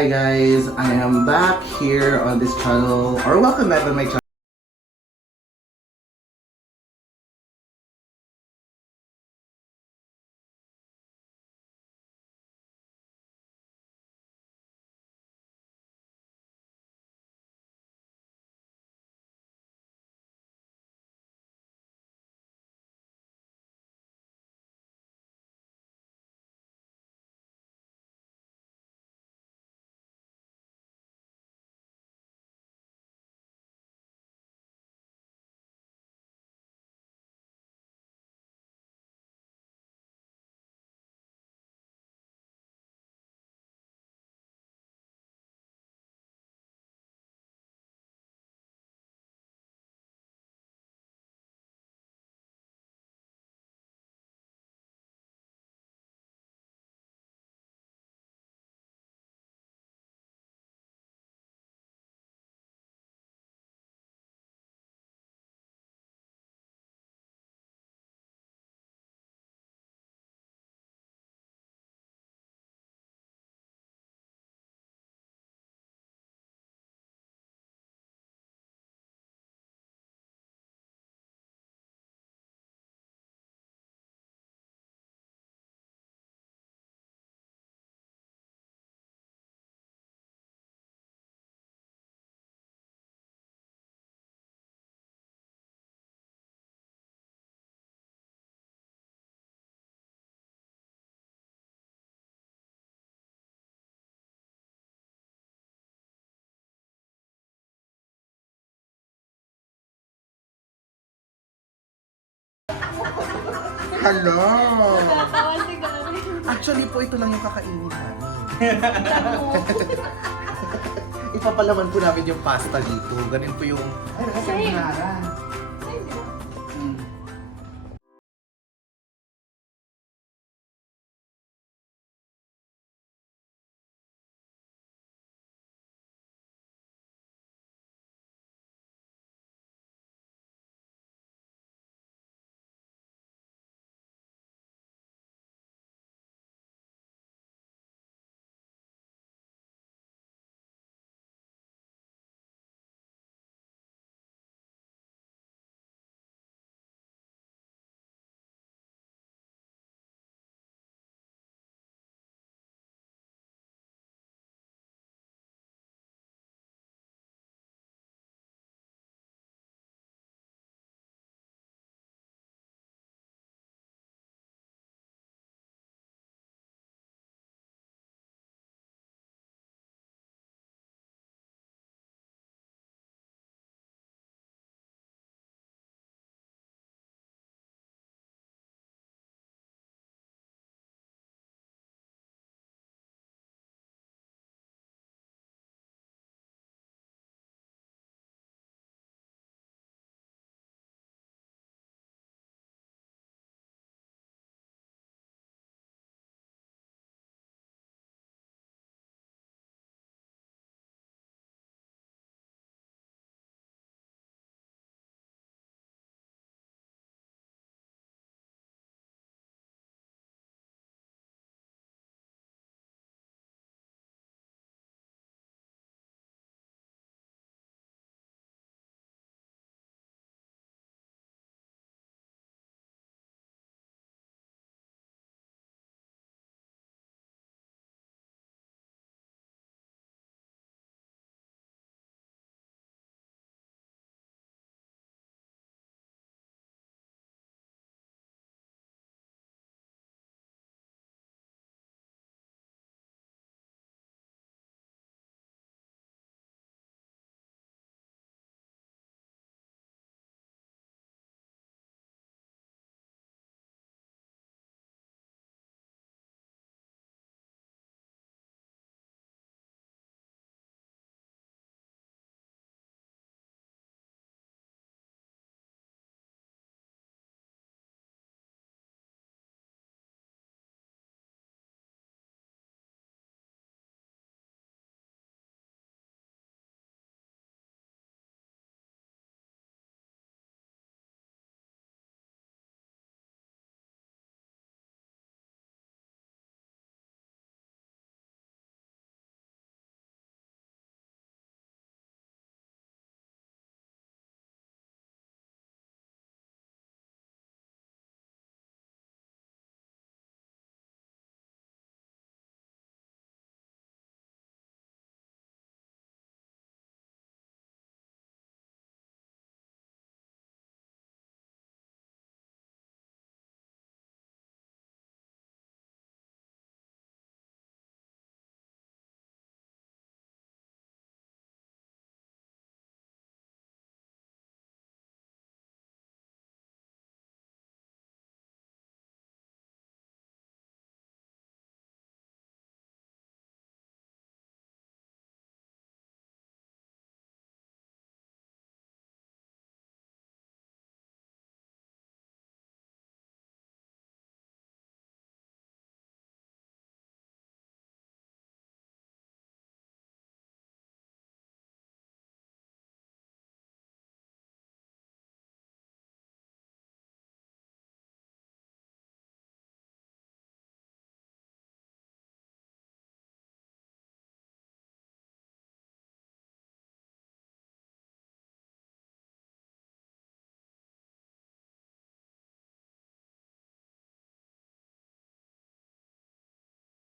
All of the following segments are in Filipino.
Hi guys, I am back here on this channel, or welcome back on my channel. Hello! Natawa si Gary. Actually po, ito lang yung kakainin namin. Mo. Ipapalaman po namin yung pasta dito. Ganun po yung... Ay, Same.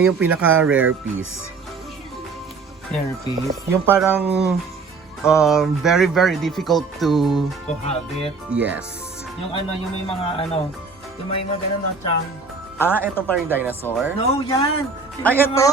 Yung pinaka-rare piece. Therapy. Yung parang very, very difficult to... To have it. Yes. Yung yung may mga yung may mga ganun na chang. Ah, ito pa rin dinosaur? No, yan! Yung Ay, may ito!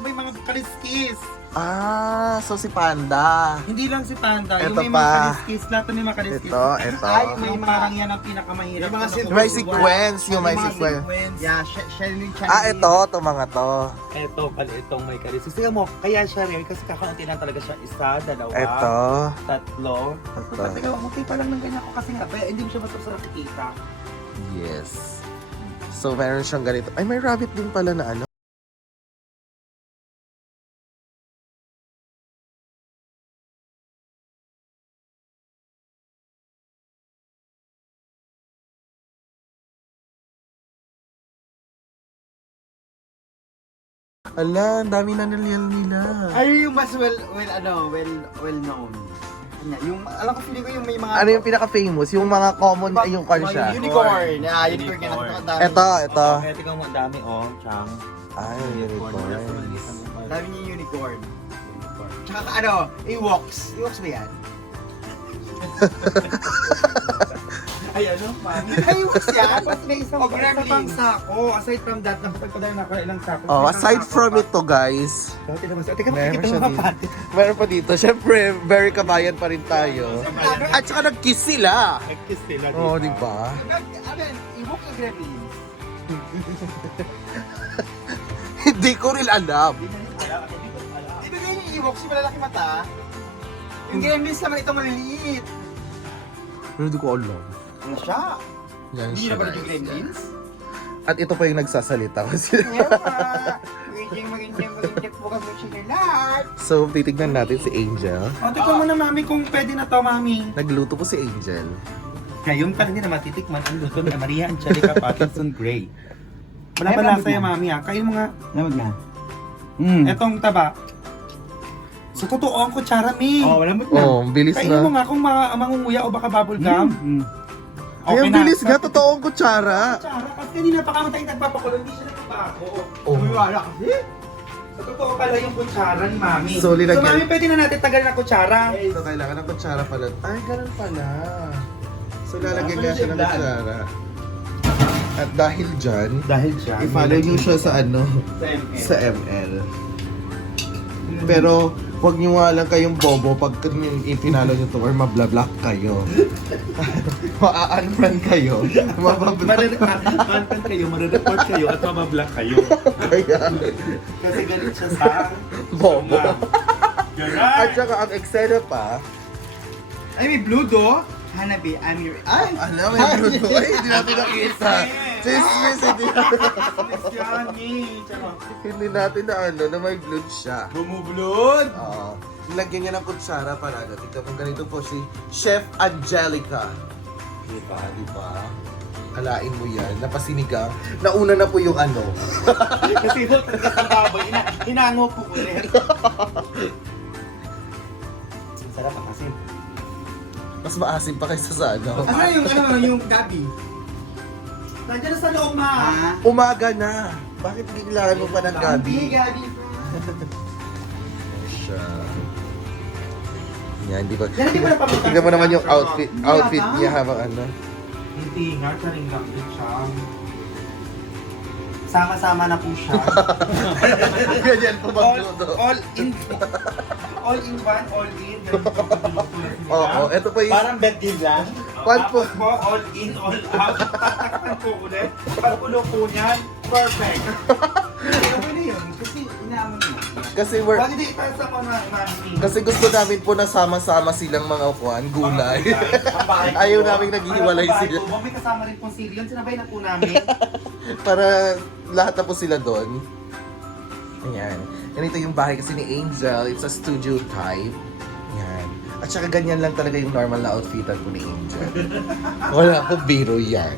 may mga kaliskis. Ah, so si Panda. Hindi lang si Panda, Ito yung may pa. mga kaliskis. Lahat na may mga kaliskis. Ito. Ay, may parang yan ang pinakamahirap. Yung mga May sequence, yung may sequence. Yeah, Shelly Chan. Ah, ito mga to. Ito pala itong may kaliskis. Tingnan mo, kaya siya rare kasi kakaunti lang talaga siya. Isa, dalawa, Ito. tatlo. Ito. Tingnan mo, munti pa lang ng ganyan ko kasi nga. Hindi mo siya basta nakikita. Yes. So, meron siyang ganito. Ay, may rabbit din pala na ano. Ala, ang dami na nila. Ay, yung mas well known. Kanya, yung, alam ko, feeling ko yung may mga... Ano yung pinaka-famous? Yung mga common, ay yung ano siya? Unicorn. Ah, unicorn yan. Nakita ko ang dami. Ito. Kaya tingnan mo, ang dami, chang. Ay, unicorn. Ang dami niya unicorn. Tsaka Ewoks. Ewoks ba yan? Ay, mami? Ay, Ewoks yan? Tapos may isang O, pang gremlins. sako. Aside from that, nakapagpadala na ilang sako. Oh, aside from ito, guys, Tingnan mo, tingnan mo, Meron makikita siya mo dito. pati. meron pa dito. Siyempre, very kabayan pa rin tayo. At saka nag-kiss sila. Nag-kiss sila, Oo, di ba? Ewoks o gremlins? Hindi ko rin alam. Di ba ganyan yung Ewoks, yung malalaki mata? Yung gremlins naman itong maliliit. Pero hindi ko alam. Ano siya? Yan Hindi siya, na ba yung guys. gremlins? At ito pa yung nagsasalita kasi. Magiging po kami sila lahat. So, titignan natin si Angel. O, tingnan mo na, mami, kung pwede na to, mami. Nagluto po si Angel. Ngayon pa rin na matitikman ang luto ni Maria Angelica Pattinson Gray. Wala Ay, pa lamig lasa na. yan, mami, ha? Kain mo nga. Lamag na. Etong taba. Sa totoo ang kutsara, mi. Oh, malamot na. Oh, bilis Kainin mo na. nga kung mangunguya o baka bubble gum. Ay, ang bilis nga. Totoong kutsara. Kutsara, kasi kanina pa kami tayong nagpapakulo, hindi siya nagpapago. Oh. Umiwala kasi. Sa totoo pala yung kutsara ni mami. So, linagyan- mami, pwede na natin tagal na kutsara. So, kailangan ng kutsara pala. Ay, ganun pala. So, lalagyan nga siya ng kutsara. At dahil dyan, Dahil siya. i-follow nyo siya sa ano, sa ML. Pero, huwag nyo nga lang kayong bobo pag ipinalo nyo to or mablablock kayo. Ma-unfriend kayo. Mabablock Content kayo, marireport kayo at mabablock kayo. kaya. Kasi galit siya sa Bobo. Ganon! At saka ang eksena pa, Ay, may blue do. Hanabi, I'm your... Ay! alam mo yung bruto, ay hindi natin nakita. Chismis, hindi natin na ano, na may blood siya. Bumublod! Oo. Nilagyan niya ng kutsara para ano. Tignan mo ganito po si Chef Angelica. Diba? Alain mo yan, napasinigang. Nauna na po yung ano. Kasi ho, ang baboy, hinango ko ulit. Sarap ang asin. Mas maasim pa kaysa sa ano. Ano yung gabi? Nandiyan na sa loob, ma! Ah? Umaga na. Bakit kailangan mo pa ng gabi? Gabi. Siya. Yan, di ba? Yan, hindi mo na papunta. Tignan mo naman yung outfit Wala pa. niya habang ano. Hindi nga, karing lang din siya. Sama-sama na po siya. Ganyan po all in all in one, all in. Ganun po pagluto na sila. Oo, ito pa yung... Parang bed din lang. Pan po. Tapos mo, all in, all out. Tatakpan ko ulit. Pagkulo po niyan, perfect. Okay na yun. Kasi inaaman mo. Kasi we're... Bakit di ipasa mo na, mami? Kasi gusto namin po na sama-sama silang mga upuan, gulay. Ayaw namin naghihiwalay sila. Huwag may kasama rin pong sili. Yun, sinabay na po namin. Para lahat na po sila doon. Ayan. Ganito yung bahay kasi ni Angel. It's a studio type. Ayan. At saka ganyan lang talaga yung normal na outfitan po ni Angel. Wala po biro yan.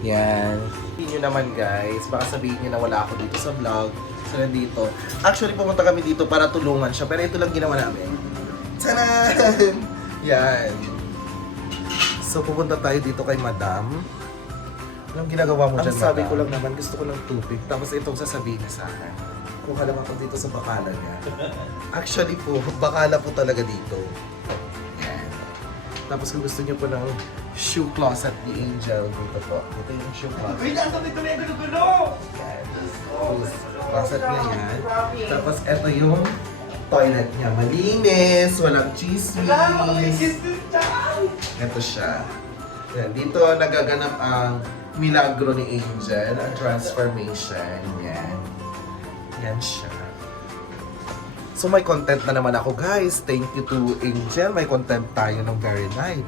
Yan. Sabihin nyo naman guys, baka sabihin nyo na wala ako dito sa vlog. So nandito. Actually pumunta kami dito para tulungan siya. Pero ito lang ginawa namin. Tanan! Yan. So pupunta tayo dito kay Madam. Anong ginagawa mo dyan, Ang sabi madam? ko lang naman, gusto ko ng tubig. Tapos itong sasabihin niya sa akin, kuha lang ako dito sa bakala niya. Actually po, bakala po talaga dito. Yan. Tapos kung gusto niyo po ng shoe closet ni Angel, dito po. Ito yung shoe closet. Wait, ang sabi ko na yung gulo-gulo! Yan. Closet niya yan. Tapos ito yung toilet niya. Malinis, walang chismis. Ito siya. Yan. Dito nagaganap ang milagro ni Angel, ang transformation. Yan. Yan siya. So may content na naman ako guys. Thank you to Angel. May content tayo ng very night.